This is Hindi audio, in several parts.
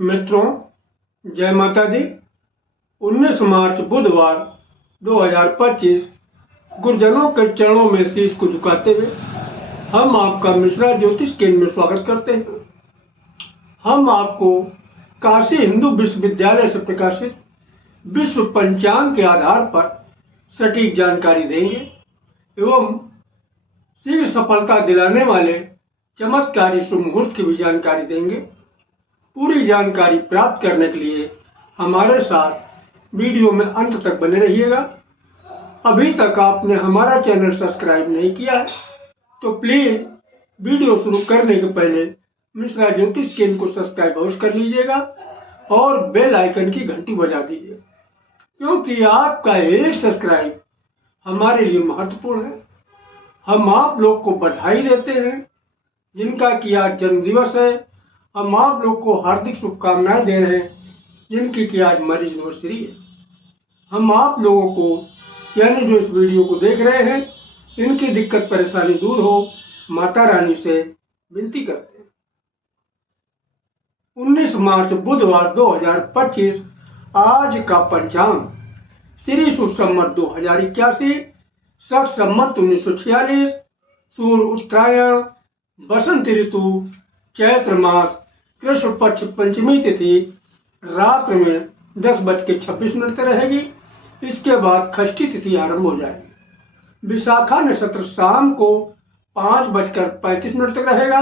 मित्रों, जय माता दी। 19 मार्च बुधवार 2025 गुरुजनों के चरणों में शीश को झुकाते हुए हम आपका मिश्रा ज्योतिष केंद्र में स्वागत करते हैं। हम आपको काशी हिंदू विश्वविद्यालय से प्रकाशित विश्व पंचांग के आधार पर सटीक जानकारी देंगे एवं शीघ्र सफलता दिलाने वाले चमत्कारी शुभ मुहूर्त की भी जानकारी देंगे। पूरी जानकारी प्राप्त करने के लिए हमारे साथ वीडियो में अंत तक बने रहिएगा। अभी तक आपने हमारा चैनल सब्सक्राइब नहीं किया है तो प्लीज वीडियो शुरू करने के पहले मिश्रा ज्योतिष केंद्र को सब्सक्राइब अवश्य कर लीजिएगा और बेल आइकन की घंटी बजा दीजिए, क्योंकि आपका एक सब्सक्राइब हमारे लिए महत्वपूर्ण है। हम आप लोग को बधाई देते हैं जिनका कि आज जन्मदिवस है। हम आप लोग को हार्दिक शुभकामनाएं दे रहे हैं जिनकी कि आज मैरिज एनिवर्सरी है। हम आप लोगों को यानी जो इस वीडियो को देख रहे हैं इनकी दिक्कत परेशानी दूर हो, माता रानी से विनती करते हैं। 19 मार्च बुधवार 2025 आज का पंचांग श्री सुसंवत 2081, शक संवत 1946, सूर्य उत्तरायण, बसंत ऋतु, चैत्र मास, कृष्ण पक्ष पंचमी तिथि रात्र में 10:26 तक रहेगी। इसके बाद षष्ठी तिथि आरंभ हो जाएगी। विशाखा नक्षत्र शाम को 5:35 तक रहेगा।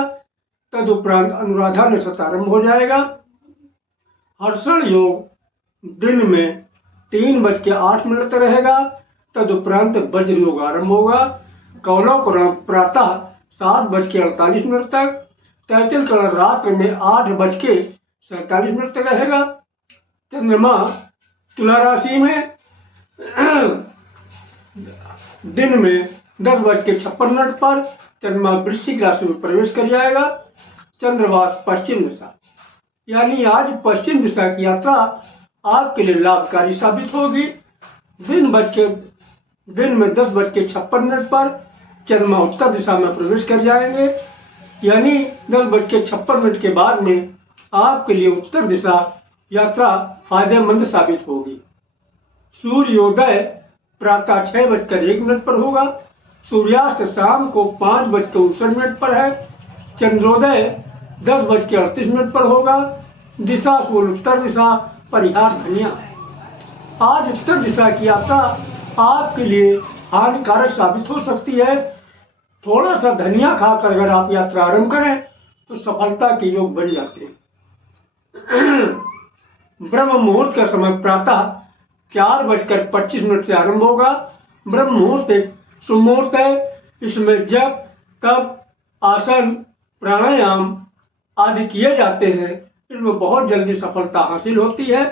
तदुपरांत अनुराधा नक्षत्र आरंभ हो जाएगा। हर्षण योग दिन में 3:08 तक रहेगा। तदुपरांत वज्र योग आरंभ होगा। कौलव करण प्रातः 7:48 तक, तैतिल करण रात्र में 8:47 तक रहेगा। चंद्रमा तुला राशि में दिन में 10:56 पर चंद्रमा वृश्चिक राशि में प्रवेश कर जाएगा। चंद्रवास पश्चिम दिशा, यानी आज पश्चिम दिशा की यात्रा आपके लिए लाभकारी साबित होगी। दिन में 10:56 पर चंद्रमा उत्तर दिशा में प्रवेश कर जाएंगे, यानी 10:56 के बाद में आपके लिए उत्तर दिशा यात्रा फायदेमंद साबित होगी। सूर्योदय प्रातः 6:01 पर होगा। सूर्यास्त शाम को 5:59 पर है। चंद्रोदय 10:38 पर होगा। दिशा सूर्य उत्तर दिशा, परिहार धनिया। आज उत्तर दिशा की यात्रा आपके लिए हानिकारक साबित हो सकती है। थोड़ा सा धनिया खाकर अगर आप यात्रा आरंभ करें तो सफलता के योग बन जाते हैं। ब्रह्म मुहूर्त का समय प्रातः 4:25 से आरंभ होगा। ब्रह्म मुहूर्त एक शुभ मुहूर्त है। इसमें जप, तप, आसन, प्राणायाम आदि किए जाते हैं। इसमें बहुत जल्दी सफलता हासिल होती है।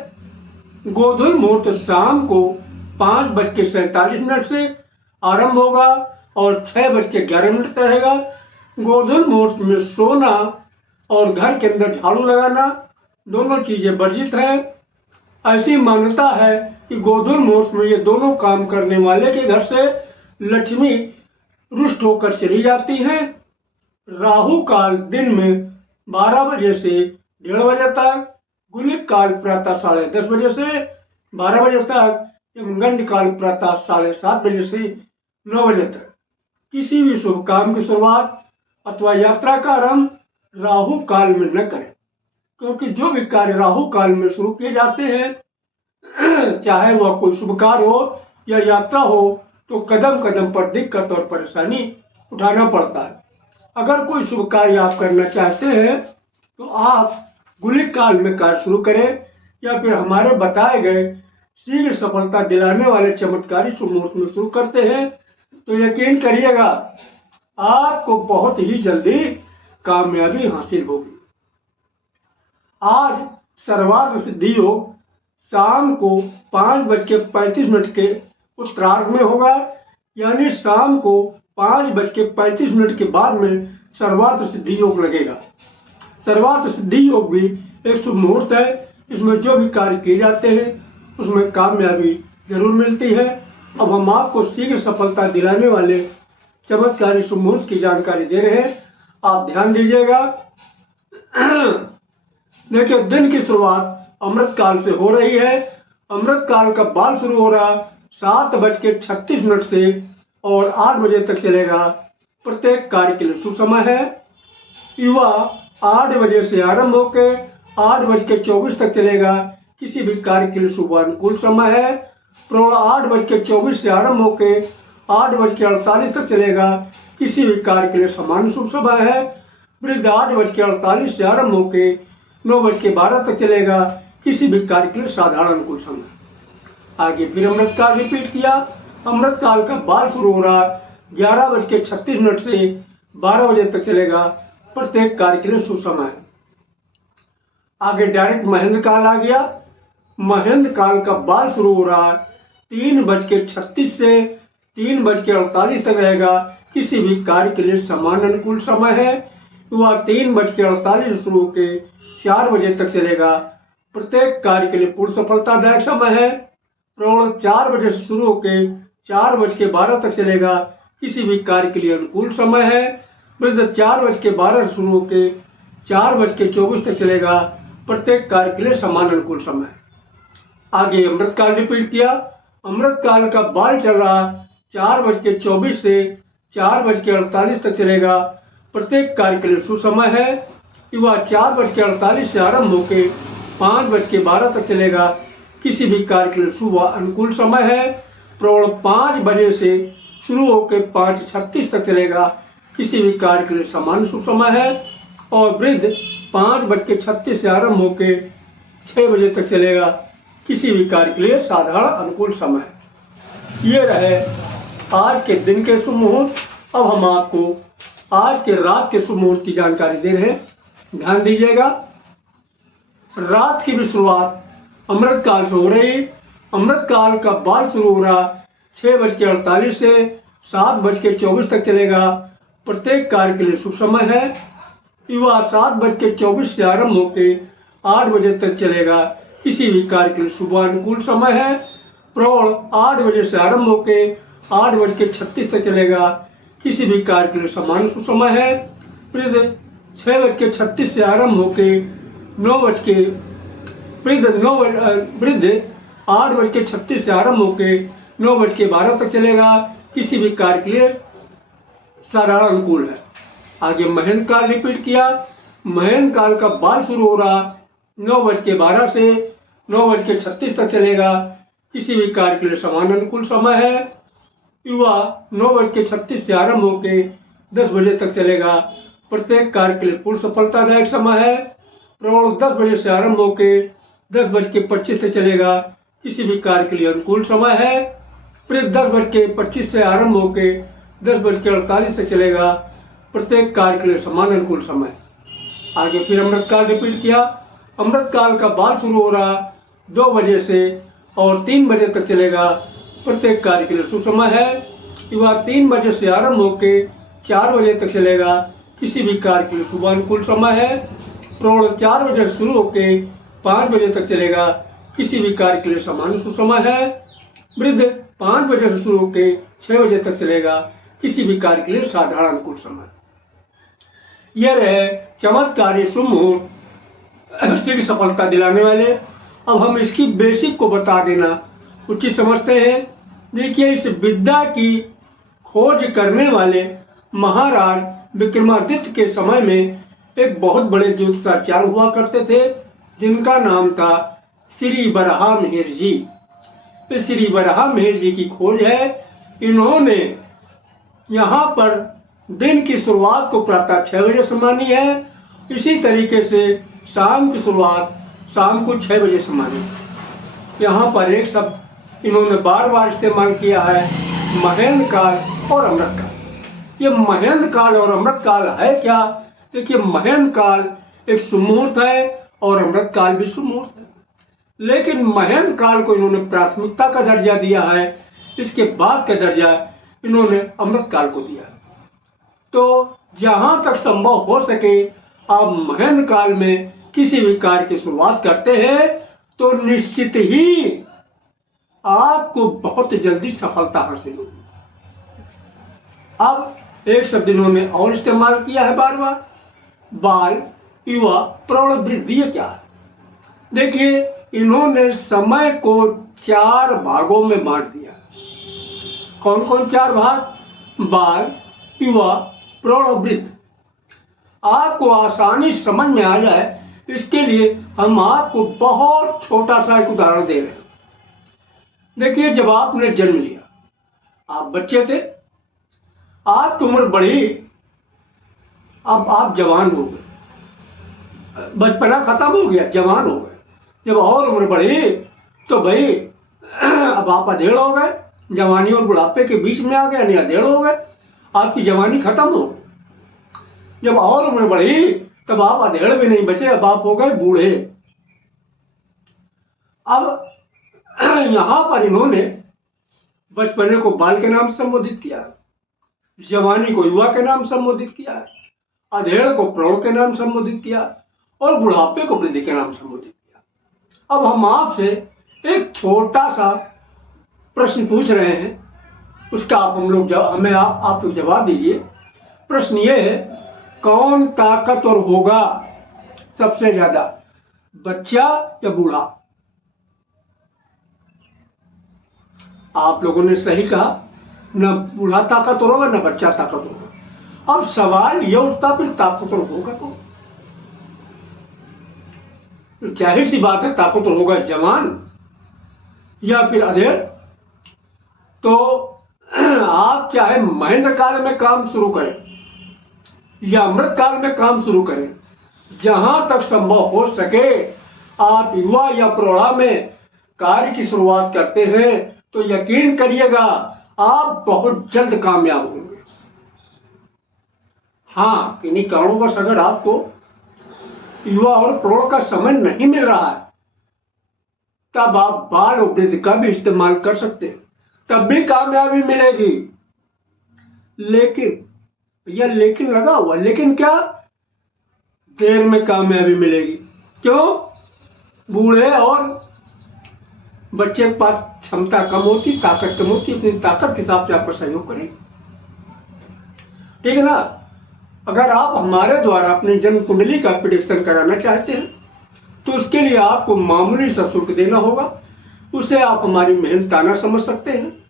गोधूल मुहूर्त शाम को 5:47 से आरंभ होगा और 6:11 रहेगा। गोधूल मुहूर्त में सोना और घर के अंदर झाड़ू लगाना दोनों चीजें वर्जित है। ऐसी मान्यता है कि गोधूल मुहूर्त में ये दोनों काम करने वाले के घर से लक्ष्मी रुष्ट होकर चली जाती है। राहु काल दिन में 12 बजे से 1:30 बजे तक, गुलिक काल प्रातः 10:30 बजे से 12 बजे तक एवं गंड काल प्रातः 7:30 बजे से 9 बजे तक। किसी भी शुभ काम की शुरुआत अथवा यात्रा का आरंभ राहु काल में न करें, क्योंकि जो भी कार्य राहु काल में शुरू किए जाते हैं चाहे वह कोई शुभ कार्य हो या यात्रा हो तो कदम कदम पर दिक्कत और परेशानी उठाना पड़ता है। अगर कोई शुभ कार्य आप करना चाहते हैं तो आप गुलिक काल में कार्य शुरू करें या फिर हमारे बताए गए शीघ्र सफलता दिलाने वाले चमत्कारी शुभ मुहूर्त में शुरू करते हैं तो यकीन करिएगा आपको बहुत ही जल्दी कामयाबी हासिल होगी। आज सर्वार्थ सिद्धि योग शाम को 5:35 के उत्तरार्ध में होगा, यानी शाम को 5:35 के बाद में सर्वार्थ सिद्धि योग लगेगा। सर्वार्थ सिद्धि योग भी एक शुभ मुहूर्त है। इसमें जो भी कार्य किए जाते हैं उसमें कामयाबी जरूर मिलती है। अब हम आपको शीघ्र सफलता दिलाने वाले चमत्कारी शुभ मुहूर्त की जानकारी दे रहे हैं, आप ध्यान दीजिएगा। देखिए, दिन की शुरुआत अमृत काल से हो रही है। अमृत काल का बाल शुरू हो रहा 7:36 से और 8 बजे तक चलेगा। प्रत्येक कार्य के लिए सुसमय है। युवा 8 बजे से आरंभ होकर 8:24 तक चलेगा। किसी भी कार्य के लिए शुभ अनुकूल समय है। प्रौढ़ 8:24 से आरंभ होकर 8:48 तक चलेगा। किसी भी कार्य के लिए समान शुभ समय है। वृद्ध 8:48 से आरंभ होकर 9:12 तक चलेगा। किसी भी कार्य के लिए साधारण अनुकूल समय। आगे फिर अमृत काल रिपीट किया। अमृत काल का बाल शुरू हो रहा 11:36 से 12 बजे तक चलेगा। प्रत्येक कार्य के लिए सुसमय है। आगे डायरेक्ट महेंद्र काल आ गया। महेंद्र काल का बाल शुरू हो रहा 3:36 से 3:48 तक रहेगा। किसी भी कार्य के लिए समान अनुकूल समय है। वह 3:48 से शुरू होकर 4 बजे तक चलेगा। प्रत्येक कार्य के लिए पूर्ण सफलतादायक समय है। प्रौढ़ 4 बजे से शुरू होकर 4:12 तक चलेगा। किसी भी कार्य के लिए अनुकूल समय है। वृद्ध 4:12 से शुरू होकर 4:24 तक चलेगा। प्रत्येक कार्य के लिए समान अनुकूल समय है। आगे अमृत काल रिपीट किया। अमृत काल का बाल चल रहा 4:24 से 4:48 तक चलेगा। प्रत्येक कार्य के लिए सुसमय है। युवा 4:48 से आरंभ होकर 5:12 तक चलेगा। किसी भी कार्य के लिए शुभ अनुकूल समय है। प्रौढ़ 5 बजे से शुरू होकर 5:36 तक चलेगा। किसी भी कार्य के लिए समान शुभ समय है। और वृद्ध 5:36 से आरंभ होकर 6 बजे तक चलेगा। किसी भी कार्य के लिए साधारण अनुकूल समय। ये रहे आज के दिन के शुभ मुहूर्त। अब हम आपको आज के रात के शुभ मुहूर्त की जानकारी दे रहे हैं, ध्यान दीजिएगा। रात की भी शुरुआत अमृत काल से हो रही। अमृत काल का बाल शुरू हो रहा 6:48 से 7:24 तक चलेगा। प्रत्येक कार्य के लिए शुभ समय है। युवा 7:24 से आरंभ होकर 8 बजे तक चलेगा। किसी भी कार्य के लिए शुभ अनुकूल समय है। प्रौढ़ 8 बजे से आरंभ होकर 8:36 तक चलेगा। किसी भी कार्य के लिए समान शुभ समय है। वृद्ध 6:36 से आरंभ होकर 8:36 से आरंभ होकर 9:12 तक चलेगा। किसी भी कार्य के लिए साधारण अनुकूल है। आगे महेंद्र काल रिपीट किया। महेंद्र काल का बाल शुरू हो रहा 9:12 से 9:36 तक चलेगा। किसी भी कार्य के लिए समान अनुकूल समय है। युवा 9:36 से आरंभ होकर 10 बजे तक चलेगा। प्रत्येक कार्य के लिए पूर्ण सफलतादायक समय है। प्रौढ़ 10 बजे से आरंभ होकर 10:25 तक चलेगा। किसी भी कार्य के लिए अनुकूल समय है। वृद्ध 10:25 से आरंभ होकर 10:48 तक चलेगा। प्रत्येक कार्य के लिए समान अनुकूल समय। आगे फिर अमृत काल रिपीट किया। अमृत काल का बाल शुरू हो रहा 2 बजे से और 3 बजे तक चलेगा। प्रत्येक कार्य के लिए सुसमय है। युवा 3 बजे से आरंभ होकर 4 बजे तक चलेगा। किसी भी कार्य के लिए शुभ अनुकूल समय है। प्रौढ़ 4 बजे से शुरू होकर 5 बजे तक चलेगा। किसी भी कार्य के लिए समान सुसमय है। वृद्ध 5 बजे से शुरू होकर 6 बजे तक चलेगा। किसी भी कार्य के लिए साधारण अनुकूल समय। यह रहे चमत्कारी शुभ मुहूर्त शीघ्र सफलता दिलाने वाले। अब हम इसकी बेसिक को बता देना उचित समझते हैं। देखिए, इस विद्या की खोज करने वाले महाराज विक्रमादित्य के समय में एक बहुत बड़े ज्योतिषाचार्य हुआ करते थे, जिनका नाम था श्री वराह मिहिर जी। इस श्री वराह मिहिर जी की खोज है। इन्होंने यहाँ पर दिन की शुरुआत को प्रातः 6 बजे से मानी है। इसी तरीके से शाम की शुरुआत शाम को 6 बजे से मानी। यहाँ पर एक शब्द इन्होंने बार बार इस्तेमाल किया है, महेंद्र काल और अमृत काल। ये महेंद्र काल और अमृत काल है क्या? देखिए, महेंद्र काल एक शुभ मुहूर्त है और अमृत काल भी शुभ मुहूर्त है, लेकिन महेंद्र काल को इन्होंने प्राथमिकता का दर्जा दिया है। इसके बाद का दर्जा इन्होंने अमृत काल को दिया है। तो जहां तक संभव हो सके आप महेंद्र काल में किसी भी कार्य की शुरुआत करते हैं तो निश्चित ही आपको बहुत जल्दी सफलता हासिल होगी। अब एक शब्द इन्होंने और इस्तेमाल किया है बार बार, बाल, युवा, प्रौढ़, वृद्धि। ये क्या है? देखिए, इन्होंने समय को 4 भागों में बांट दिया। कौन कौन 4 भाग? बाल, युवा, प्रौढ़ और वृद्ध। आपको आसानी समझ में आ जाए इसके लिए हम आपको बहुत छोटा सा एक उदाहरण दे रहे हैं। देखिए, जब आपने जन्म लिया, आप बच्चे थे, आपकी उम्र बढ़ी, अब आप जवान हो गए, बचपना खत्म हो गया, जवान हो गए। जब और उम्र बढ़ी तो भाई अब आप अधेड़ हो गए, जवानी और बुढ़ापे के बीच में आ गए, यानी अधेड़ हो गए, आपकी जवानी खत्म हो गई। जब और उम्र बढ़ी तब आप अधेड़ भी नहीं बचे, अब आप हो गए बूढ़े। अब यहां पर इन्होंने बचपने को बाल के नाम से संबोधित किया, जवानी को युवा के नाम संबोधित किया, अधेड़ को प्रौढ़ के नाम संबोधित किया और बुढ़ापे को वृद्धि के नाम संबोधित किया। अब हम आपसे एक छोटा सा प्रश्न पूछ रहे हैं, उसका आप लोग जवाब दीजिए। प्रश्न ये है, कौन ताकतवर होगा सबसे ज्यादा, बच्चा या बूढ़ा? आप लोगों ने सही कहा, न बूढ़ा ताकतवर होगा न बच्चा ताकतवर होगा। अब सवाल यह उठता, फिर ताकतवर होगा तो जाहिर सी बात है ताकतवर होगा जवान या फिर अधेड़। तो आप चाहे महेंद्र काल में काम शुरू करें या अमृत काल में काम शुरू करें, जहां तक संभव हो सके आप युवा या प्रौढ़ा में कार्य की शुरुआत करते हैं तो यकीन करिएगा आप बहुत जल्द कामयाब होंगे। हाँ, किन्हीं कारणोंवश अगर आपको युवा और प्रौढ़ का समय नहीं मिल रहा है, तब आप बाल और वृद्ध का भी इस्तेमाल कर सकते हैं, तब भी कामयाबी मिलेगी। लेकिन भैया, लेकिन लगा हुआ, लेकिन क्या? देर में कामयाबी मिलेगी। क्यों? बूढ़े और बच्चे के पास क्षमता कम होती, ताकत कम होती, अपनी ताकत के हिसाब से आपको सहयोग करें, ठीक है ना? अगर आप हमारे द्वारा अपनी जन्म कुंडली का प्रेडिक्शन कराना चाहते हैं तो उसके लिए आपको मामूली सा शुल्क देना होगा, उसे आप हमारी मेहनताना समझ सकते हैं।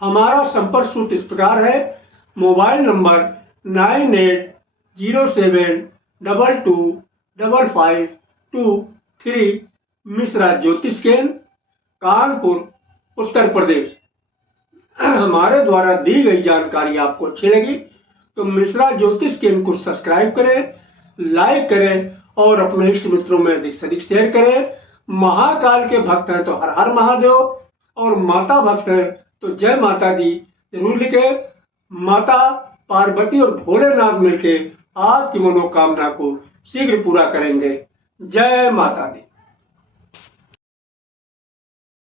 हमारा संपर्क सूत्र इस प्रकार है, मोबाइल नंबर 9807225523, मिश्रा ज्योतिष केंद्र, कानपुर, उत्तर प्रदेश। हमारे द्वारा दी गई जानकारी आपको अच्छी लगी तो मिश्रा ज्योतिष केंद्र को सब्सक्राइब करें, लाइक करें और अपने इष्ट मित्रों में अधिक से अधिक शेयर करें। महाकाल के भक्त हैं तो हर हर महादेव, और माता भक्त हैं तो जय माता दी जरूर लिखे। माता पार्वती और भोलेनाथ मिलके आपकी मनोकामना को शीघ्र पूरा करेंगे। जय माता दी।